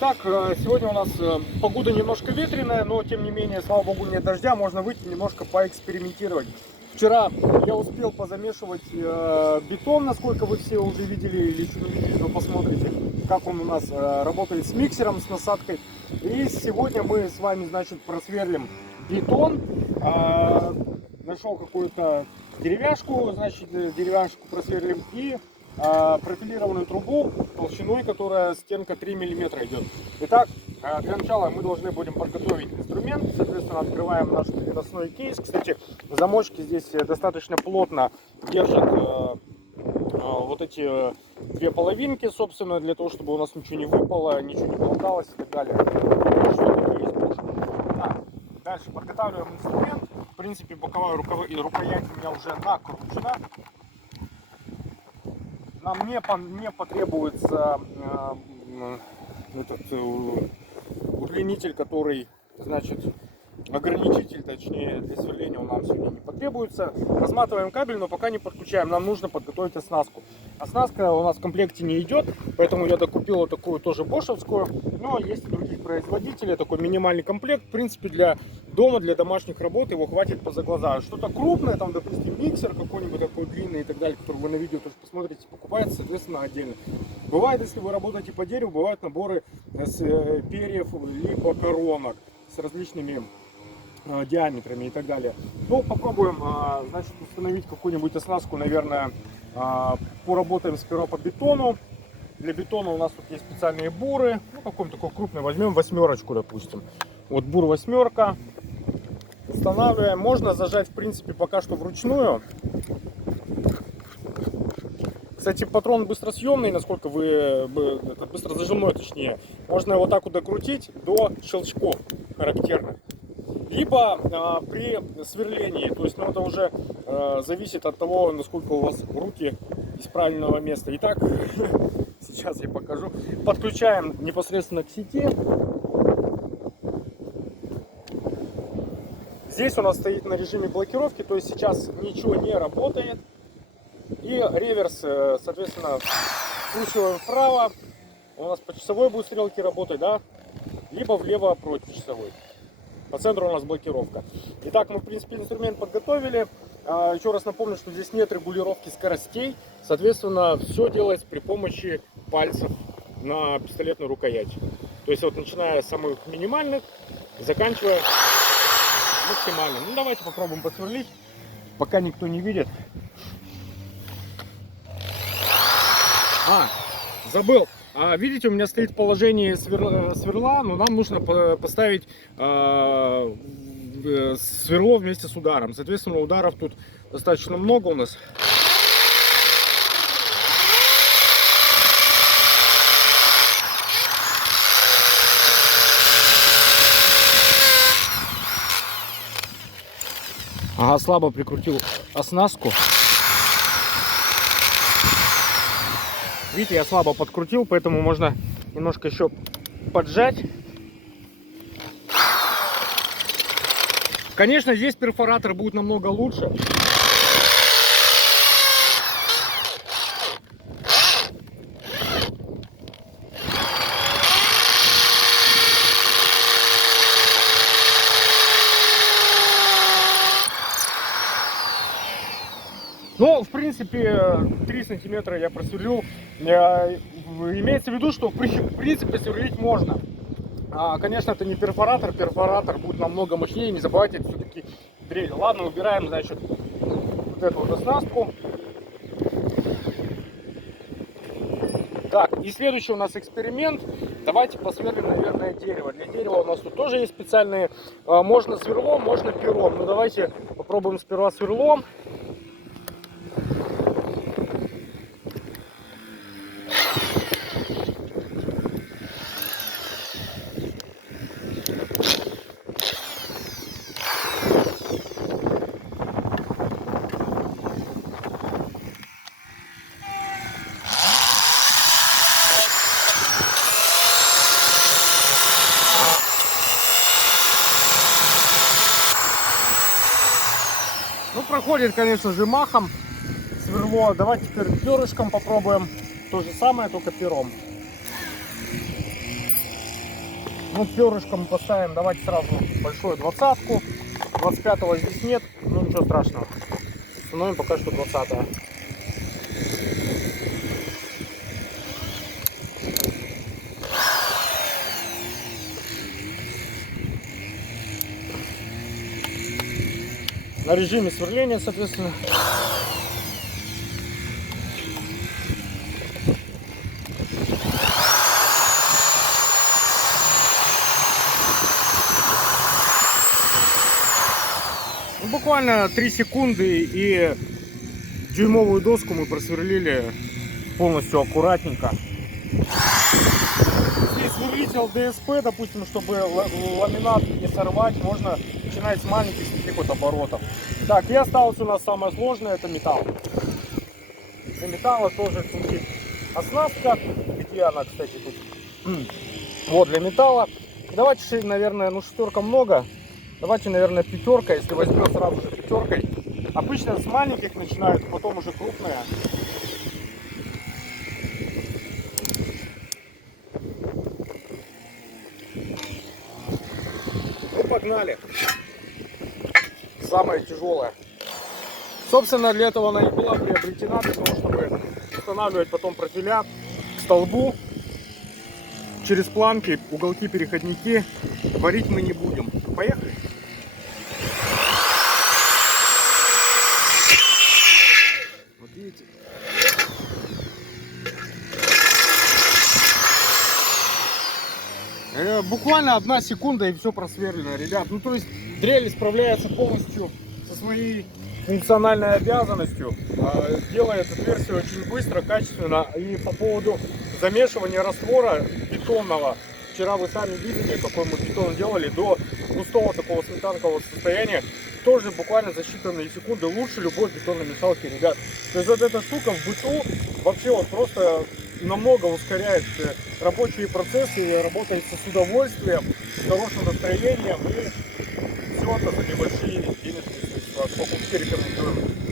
Итак, сегодня у нас погода немножко ветреная, но тем не менее, слава богу, нет дождя, можно выйти немножко поэкспериментировать. Вчера я успел позамешивать бетон, насколько вы все уже видели или еще не видели, но посмотрите, как он у нас работает с миксером, с насадкой. И сегодня мы с вами, значит, просверлим бетон. Нашел какую-то деревяшку, значит, деревяшку просверлим и профилированную трубу толщиной, которая стенка 3 мм идет. Итак, для начала мы должны будем подготовить инструмент. Соответственно, открываем наш переносной кейс. Кстати, замочки здесь достаточно плотно держат вот эти две половинки, собственно, для того, чтобы у нас ничего не выпало, ничего не болталось и так далее. Дальше подготавливаем инструмент. В принципе, боковая рукоять у меня уже накручена. Нам не потребуется этот удлинитель, который, значит, ограничитель, точнее, для сверления нам сегодня не потребуется. Разматываем кабель, но пока не подключаем. Нам нужно подготовить оснастку. Оснастка у нас в комплекте не идет, поэтому я докупил вот такую тоже бошевскую. Но есть и других производителей. Такой минимальный комплект. В принципе, для дома, для домашних работ его хватит за глаза. Что-то крупное, там, допустим, миксер какой-нибудь такой длинный и так далее, который вы на видео тоже посмотрите, покупается, соответственно, отдельно. Бывает, если вы работаете по дереву, бывают наборы с перьев, либо коронок с различными диаметрами и так далее. Ну, попробуем, значит, установить какую-нибудь оснастку, наверное, поработаем сперва по бетону. Для бетона у нас тут есть специальные буры. Ну, какой-нибудь такой крупный возьмем, восьмерочку, допустим. Вот бур восьмерка. Устанавливаем. Можно зажать, в принципе, пока что вручную. Кстати, патрон быстросъемный, насколько быстрозажимной, точнее. Можно его так вот докрутить до щелчков характерных. Либо при сверлении, то есть, ну, это уже зависит от того, насколько у вас руки из правильного места. Итак, сейчас я покажу. Подключаем непосредственно к сети. Здесь у нас стоит на режиме блокировки, то есть сейчас ничего не работает. И реверс, соответственно, вкручиваем вправо. У нас по часовой будет стрелки работать, да? Либо влево против часовой. По центру у нас блокировка. Итак, мы, в принципе, инструмент подготовили. Еще раз напомню, что здесь нет регулировки скоростей. Соответственно, все делается при помощи пальцев на пистолетной рукояти. То есть, вот начиная с самых минимальных, заканчивая максимально. Ну, давайте попробуем посверлить, пока никто не видит. Забыл. Видите, у меня стоит положение сверла, но нам нужно поставить сверло вместе с ударом. Соответственно, ударов тут достаточно много у нас. Слабо прикрутил оснастку. Видите, я слабо подкрутил, поэтому можно немножко еще поджать. Конечно, здесь перфоратор будет намного лучше. Но, в принципе, 3 сантиметра я просверлил. Имеется в виду, что, в принципе, сверлить можно. Конечно, это не перфоратор. Перфоратор будет намного мощнее. Не забывайте, это все-таки дрель. Ладно, убираем, значит, вот эту вот оснастку. Так, и следующий у нас эксперимент. Давайте посверлим, наверное, дерево. Для дерева у нас тут тоже есть специальные. Можно сверлом, можно пером. Ну, давайте попробуем сперва сверлом. Ну, проходит, конечно же, махом сверло. Давайте теперь перышком попробуем. То же самое, только пером. Ну, перышком поставим, давайте сразу большую 20-ку. 25-го здесь нет, ну ничего страшного. Установим пока что 20-е. На режиме сверления, соответственно. Ну, буквально 3 секунды, и дюймовую доску мы просверлили полностью аккуратненько. Если сверлить ЛДСП, допустим, чтобы ламинат не сорвать, можно начинать с маленьких таких вот оборотов. Так, и осталось у нас самое сложное, это металл. Для металла тоже тут есть оснастка. Где она, кстати, тут? Вот, для металла. Давайте, наверное, ну шестерка много. Давайте, наверное, пятерка, если возьмем сразу же пятеркой. Обычно с маленьких начинают, потом уже крупные. Ну, погнали. Самое тяжелое. Собственно, для этого она и была приобретена, для того, чтобы устанавливать потом профиля к столбу через планки, уголки, переходники. Варить мы не будем. Поехали. Вот видите. Буквально 1 секунда и все просверлено, ребят. Ну то есть дрель справляется полностью со своей функциональной обязанностью, делает отверстие очень быстро, качественно. И по поводу замешивания раствора бетонного, вчера вы сами видели, какой мы бетон делали, до густого такого сметанкового состояния, тоже буквально за считанные секунды лучше любой бетономешалки, ребят. То есть вот эта штука в быту вообще вот просто намного ускоряет рабочие процессы, работается с удовольствием, с хорошим настроением, и все это за небольшие денежные средства. Покупки рекомендуем.